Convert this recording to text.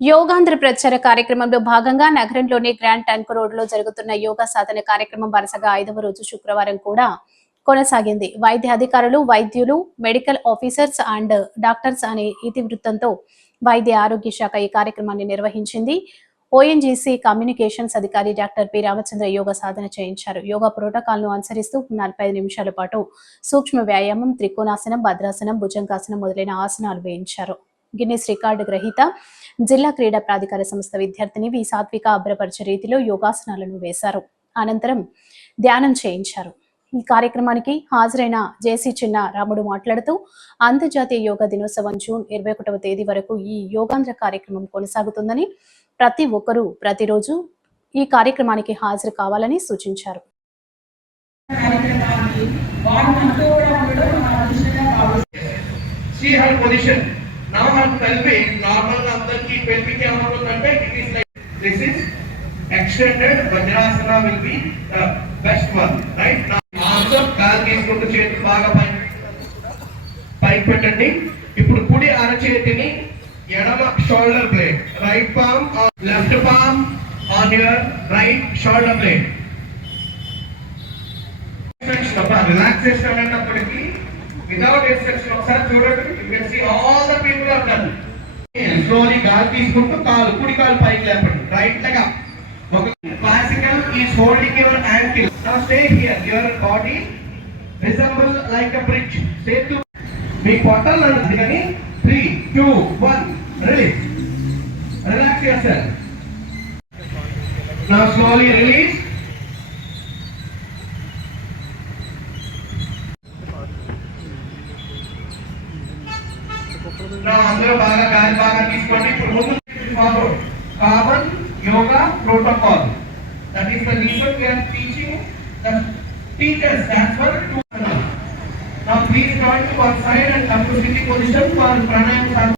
యోగాంధ్ర ప్రచార కార్యక్రమంలో భాగంగా నగరంలోని గ్రాండ్ ట్యాంక్ రోడ్ లో జరుగుతున్న యోగా సాధన కార్యక్రమం వరుసగా 5వ రోజు శుక్రవారం కూడా కొనసాగింది. వైద్య అధికారులు, వైద్యులు, మెడికల్ ఆఫీసర్స్ అండ్ డాక్టర్స్ అనే ఇతివృత్తంతో వైద్య ఆరోగ్య శాఖ ఈ కార్యక్రమాన్ని నిర్వహించింది. ఓఎన్జీసీ కమ్యూనికేషన్స్ అధికారి డాక్టర్ పి రామచంద్ర యోగా సాధన చేయించారు. యోగా ప్రోటోకాల్ ను అనుసరిస్తూ 45 నిమిషాల పాటు సూక్ష్మ వ్యాయామం, త్రికోణాసనం, భద్రాసనం, భుజంగాసనం మొదలైన ఆసనాలు వేయించారు. గిన్నిస్ రికార్డు గ్రహీత జిల్లా క్రీడా ప్రాధికార సంస్థ విద్యార్థిని వి సాత్విక అభ్రపరిచే రీతిలో యోగాసనాలను వేశారు. అనంతరం ధ్యానం చేయించారు. ఈ కార్యక్రమానికి హాజరైన జేసీ చిన్న రాముడు మాట్లాడుతూ అంతర్జాతీయ యోగా దినోత్సవం జూన్ 21వ తేదీ వరకు ఈ యోగాంధ్ర కార్యక్రమం కొనసాగుతుందని, ప్రతి ఒక్కరూ ప్రతిరోజు ఈ కార్యక్రమానికి హాజరు కావాలని సూచించారు. Now her pelvic, normal अंदर की pelvic क्या मतलब है? It is like this is extended Vajrasana will be the best one, right? Now arms up, కాలు తీసుకుంటూ చేతులు బాగా పైకి పెట్టండి. ఇప్పుడు కుడి అరచేతిని ఎడమ shoulder blade, right palm left palm on your right shoulder blade. Relaxation అనేటప్పటికీ without instruction ఒకసారి చూడండి. you can see all the people are done. slowly గాలి తీసుకుంటూ కాలు కుడి కాలు పైకి లేపండి, రైట్ లెగ్ అప్. ఒక classical is holding your ankle. now stay here, your body resemble like a bridge. stay to మీ పొట్టలు అందుకని 3 2 1 release. relax yourself. now slowly release. అందరూ బాగా గాలి బాగా తీసుకోండి. ఇప్పుడు ముందు follow common yoga protocol. That is the reason we are teaching the teachers stands for two. Now please join to one side and come to sitting position for pranayama.